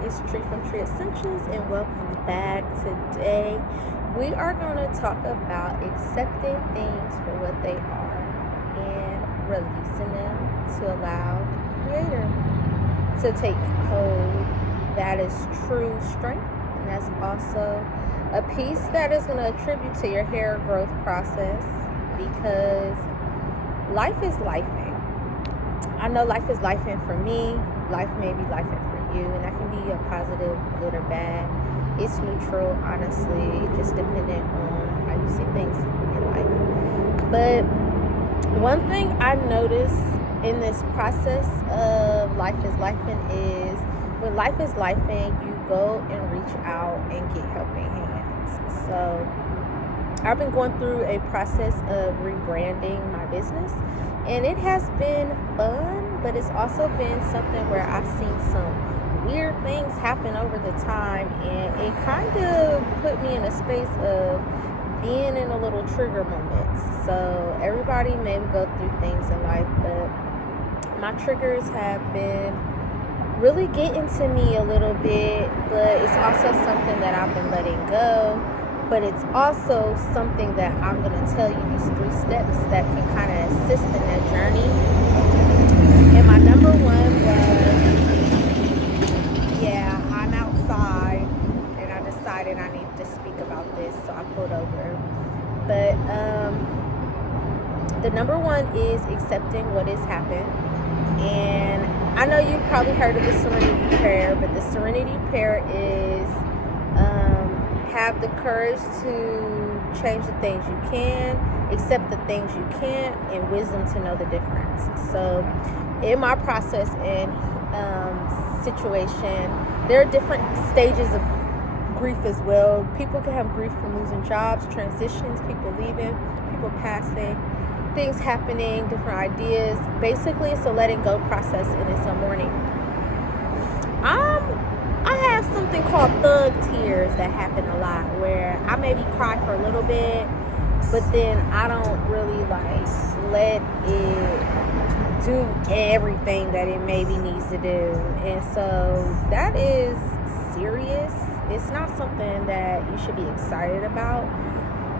it's Tree from Tree Essentials, and welcome back. Today, we are going to talk about accepting things for what they are and releasing them to allow Creator to take hold. That is true strength, and that's also a piece that is going to attribute to your hair growth process, because life is lifing. I know life is lifing for me. Life may be lifing for you, and that can be a positive, good or bad. It's neutral, honestly, just depending on how you see things in life. But one thing I notice in this process of life is lifing is when life is lifing, you go and reach out and get helping hands. So I've been going through a process of rebranding my business, and it has been fun, but it's also been something where I've seen some weird things happen over the time, and it kind of put me in a space of being in a little trigger moment. So everybody may go through things in life, but my triggers have been really getting to me a little bit, but it's also something that I've been letting go. But it's also something that I'm going to tell you these 3 steps that can kind of assist in that journey. And my number one was, I'm outside and I decided I needed to speak about this, so I pulled over. But the number one is accepting what has happened. And I know you've probably heard of the Serenity Prayer, but the Serenity Prayer is have the courage to change the things you can, accept the things you can't, and wisdom to know the difference. So in my process and situation, there are different stages of grief as well. People can have grief from losing jobs, transitions, people leaving, people passing, things happening, different ideas. Basically, it's a letting go process, and it's a mourning. I have something called thug tears that happen a lot, where I maybe cry for a little bit, but then I don't really let it do everything that it maybe needs to do. And so that is serious. It's not something that you should be excited about,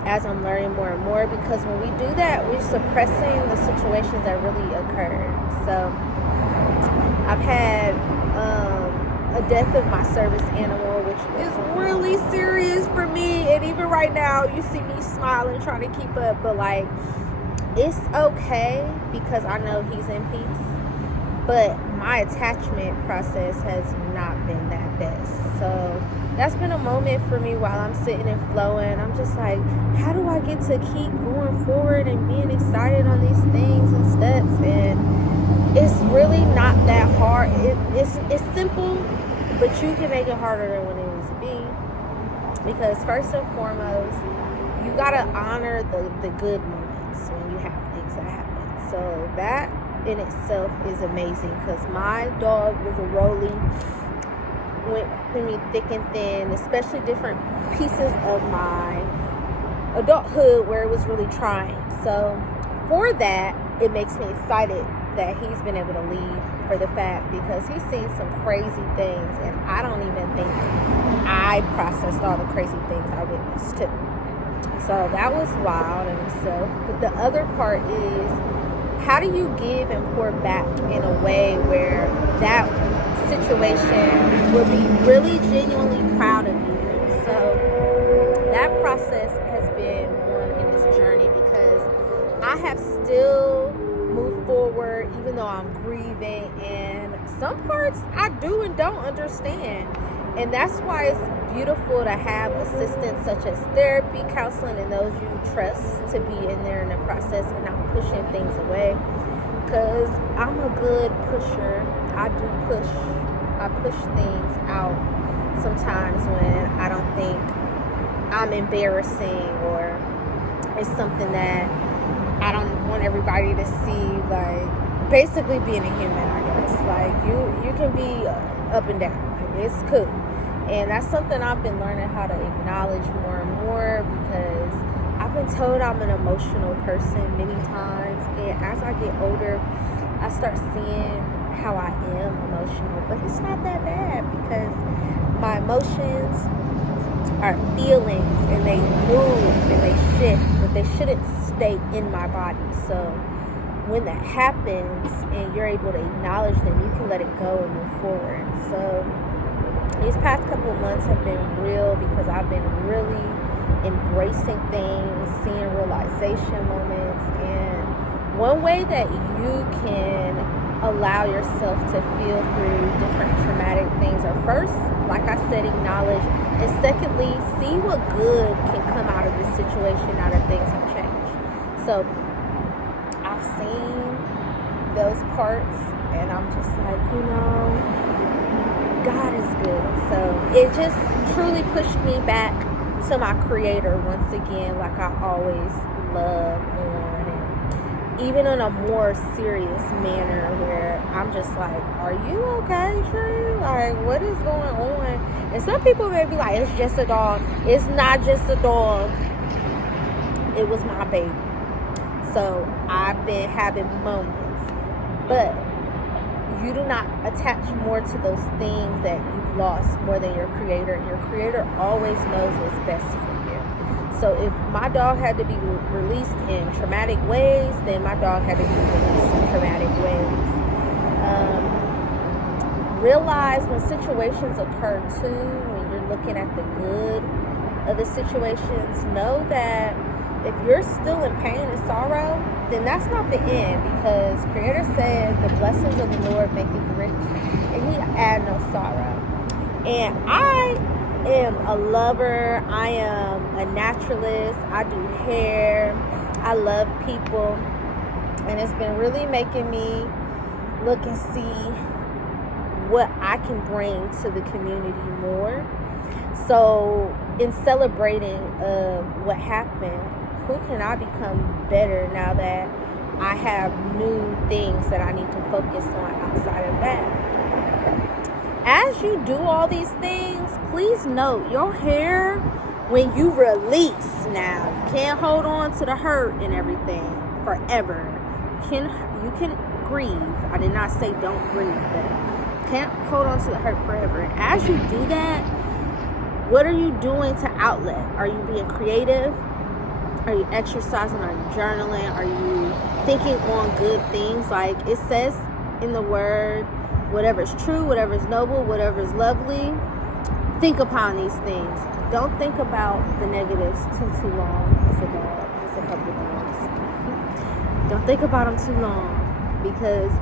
as I'm learning more and more, because when we do that, we're suppressing the situations that really occurred. So I've had a death of my service animal, which is really serious for me. And even right now, you see me smiling, trying to keep up, but it's okay because I know he's in peace. But my attachment process has not been that best. So that's been a moment for me while I'm sitting and flowing. I'm just like, how do I get to keep going forward and being excited on these things and steps? And it's really not that hard. It's simple, but you can make it harder than what it needs to be. Because first and foremost, you gotta honor the good moments when you have things that happen. So that in itself is amazing, because my dog was a rolling, went through me thick and thin, especially different pieces of my adulthood where it was really trying. So for that, it makes me excited that he's been able to leave, for the fact because he's seen some crazy things, and I don't even think I processed all the crazy things I witnessed too. So that was wild in itself. But the other part is, how do you give and pour back in a way where that situation will be really genuinely proud of you? So that process has been one in this journey, because I have still moved forward even though I'm grieving, and some parts I do and don't understand. And that's why it's beautiful to have assistance such as therapy, counseling, and those you trust to be in there in the process and not pushing things away. Because I'm a good pusher. I push things out sometimes when I don't think I'm embarrassing, or it's something that I don't want everybody to see. Basically being a human, I guess. You can be up and down. It's cool. And that's something I've been learning how to acknowledge more and more, because I've been told I'm an emotional person many times, and as I get older, I start seeing how I am emotional, but it's not that bad because my emotions are feelings and they move and they shift, but they shouldn't stay in my body. So when that happens and you're able to acknowledge them, you can let it go and move forward. So these past couple of months have been real because I've been really embracing things, seeing realization moments. And one way that you can allow yourself to feel through different traumatic things are, first, like I said, acknowledge, and secondly, see what good can come out of this situation now that things have changed. So I've seen those parts and I'm just like, God is good. So it just truly pushed me back to my creator once again, like I always love on, and even in a more serious manner where I'm just like, are you okay, Tree? Like, what is going on? And some people may be like, it's just a dog. It's not just a dog. It was my baby. So I've been having moments, but you do not attach more to those things that you've lost more than your creator. And your creator always knows what's best for you. So if my dog had to be released in traumatic ways, then my dog had to be released in traumatic ways. Realize when situations occur too, when you're looking at the good of the situations, know that if you're still in pain and sorrow, then that's not the end, because Creator said the blessings of the Lord make it rich and He add no sorrow. And I am a lover. I am a naturalist. I do hair. I love people. And it's been really making me look and see what I can bring to the community more. So in celebrating what happened, who can I become better now that I have new things that I need to focus on outside of that? As you do all these things, please note your hair, when you release now, you can't hold on to the hurt and everything forever. You can grieve. I did not say don't grieve, but you can't hold on to the hurt forever. And as you do that, what are you doing to outlet? Are you being creative? Are you exercising? Are you journaling? Are you thinking on good things? Like it says in the word, whatever is true, whatever is noble, whatever is lovely, think upon these things. Don't think about the negatives too long. It's a dog. It's a couple of dogs. Don't think about them too long, because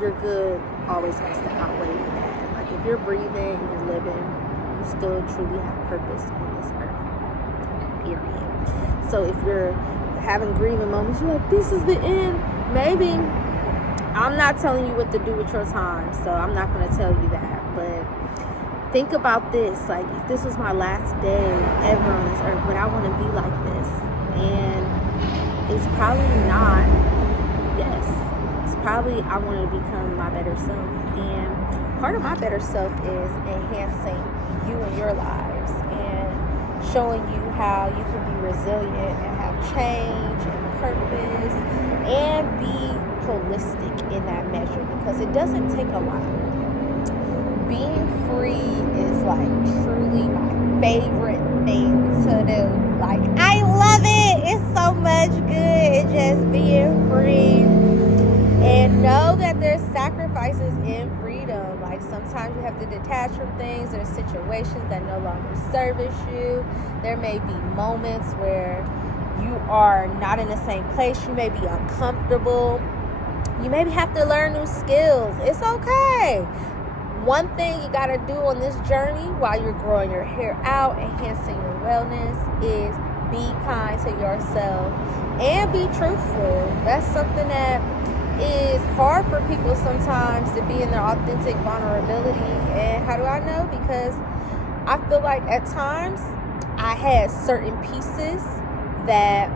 your good always has to outweigh your bad. Like if you're breathing and you're living, you still truly have purpose on this earth. Period. So if you're having grieving moments, you're like, this is the end. Maybe. I'm not telling you what to do with your time, so I'm not going to tell you that. But think about this. Like, if this was my last day ever on this earth, would I want to be like this? And it's probably not. Yes. It's probably I want to become my better self. And part of my better self is enhancing you and your lives and showing you how you can be resilient and have change and purpose and be holistic in that measure, because it doesn't take a lot. Being free is like truly my favorite thing to do. Like, I love it. It's so much good just being free. And know that there's sacrifices in freedom. Like sometimes you have to detach from things. There's situations that no longer service you. There may be moments where you are not in the same place. You may be uncomfortable. You maybe have to learn new skills. It's okay. One thing you got to do on this journey while you're growing your hair out, enhancing your wellness, is be kind to yourself and be truthful. That's something that is hard for people sometimes, to be in their authentic vulnerability. And how do I know? Because I feel like at times I had certain pieces that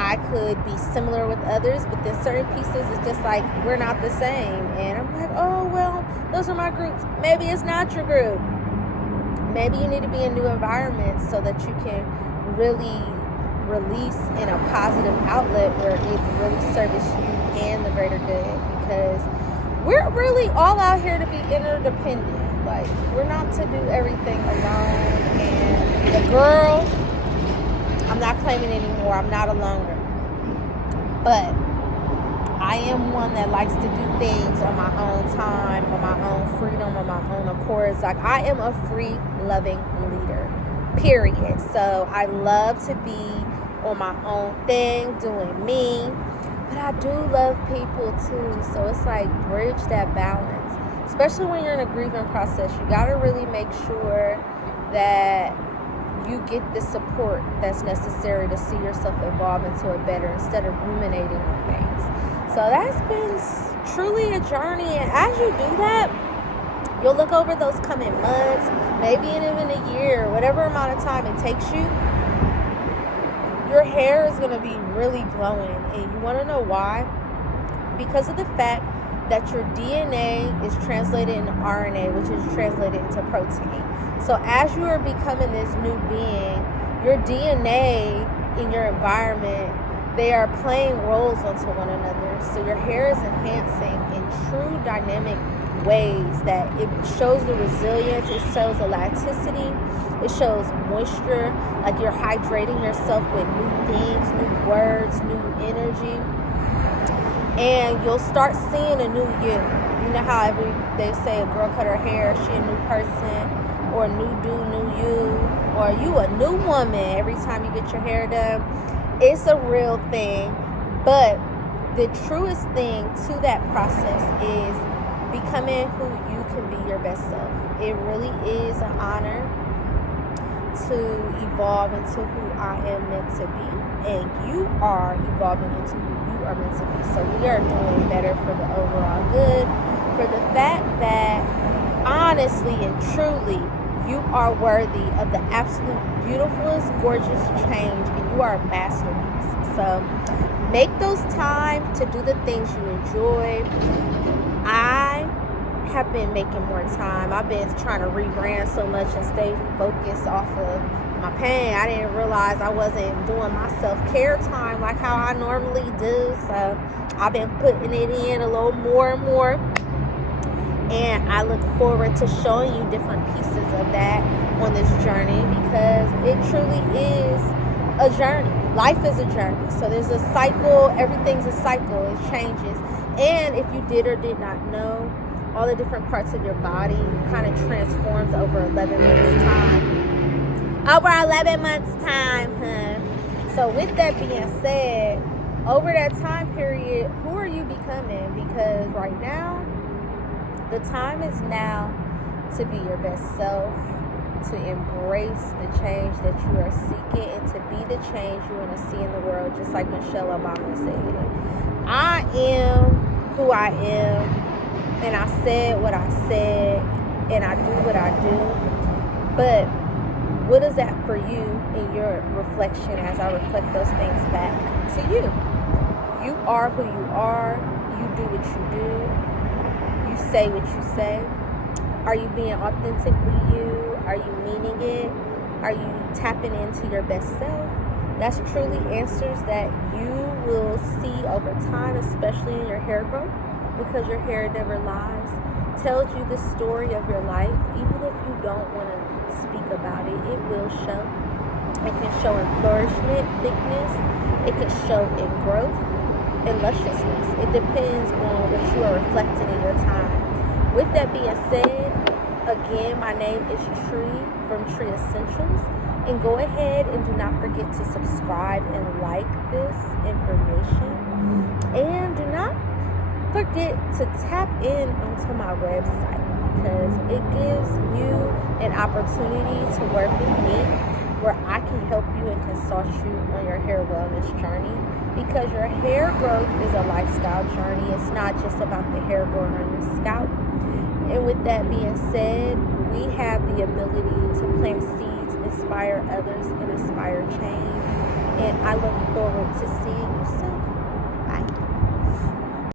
I could be similar with others, but then certain pieces is just like, we're not the same. And I'm like, oh, well, those are my groups. Maybe it's not your group. Maybe you need to be in new environments so that you can really release in a positive outlet where it really serves you and the greater good. Because we're really all out here to be interdependent. Like, we're not to do everything alone. And the girl, I'm not claiming anymore. I'm not a loner. But I am one that likes to do things on my own time, on my own freedom, on my own accords. Like, I am a free, loving leader, period. So I love to be on my own thing, doing me. But I do love people too. So it's like, bridge that balance. Especially when you're in a grieving process, you got to really make sure that you get the support that's necessary to see yourself evolve into a better, instead of ruminating on things. So that's been truly a journey. And as you do that, you'll look over those coming months, maybe even a year, whatever amount of time it takes you. Your hair is going to be really glowing. And you want to know why? Because of the fact that your DNA is translated into RNA, which is translated into protein. So as you are becoming this new being, your DNA in your environment, they are playing roles onto one another. So your hair is enhancing in true dynamic ways that it shows the resilience, it shows elasticity, it shows moisture, like you're hydrating yourself with new things, new words, new energy. And you'll start seeing a new you. You know how they say a girl cut her hair, she a new person, or a new dude, new you, or you a new woman every time you get your hair done. It's a real thing. But the truest thing to that process is becoming who you can be your best self. It really is an honor to evolve into who I am meant to be, and you are evolving into who you are meant to be. So we are doing better for the overall good, for the fact that honestly and truly you are worthy of the absolute beautifulest, gorgeous change, and you are a masterpiece. So make those time to do the things you enjoy. I have been making more time. I've been trying to rebrand so much and stay focused off of my pain. I didn't realize I wasn't doing my self-care time like how I normally do. So I've been putting it in a little more and more. And I look forward to showing you different pieces of that on this journey, because it truly is a journey. Life is a journey. So there's a cycle. Everything's a cycle. It changes. And if you did or did not know, all the different parts of your body kind of transforms over 11 months time. Over 11 months time, huh? So with that being said, over that time period, who are you becoming? Because right now, the time is now to be your best self, to embrace the change that you are seeking, and to be the change you want to see in the world, just like Michelle Obama said. I am who I am. And I said what I said, and I do what I do. But what is that for you in your reflection as I reflect those things back to you? You are who you are. You do what you do. You say what you say. Are you being authentically you? Are you meaning it? Are you tapping into your best self? That's truly answers that you will see over time, especially in your hair growth. Because your hair never lies, tells you the story of your life. Even if you don't want to speak about it, it will show. It can show in flourishment, thickness. It can show in growth and lusciousness. It depends on what you are reflecting in your time. With that being said, again, my name is Tree from Tree Essentials. And go ahead and do not forget to subscribe and like this information. And do not forget to tap in onto my website, because it gives you an opportunity to work with me where I can help you and consult you on your hair wellness journey, because your hair growth is a lifestyle journey. It's not just about the hair growing on your scalp. And with that being said, we have the ability to plant seeds, inspire others, and inspire change. And I look forward to seeing you soon. Bye.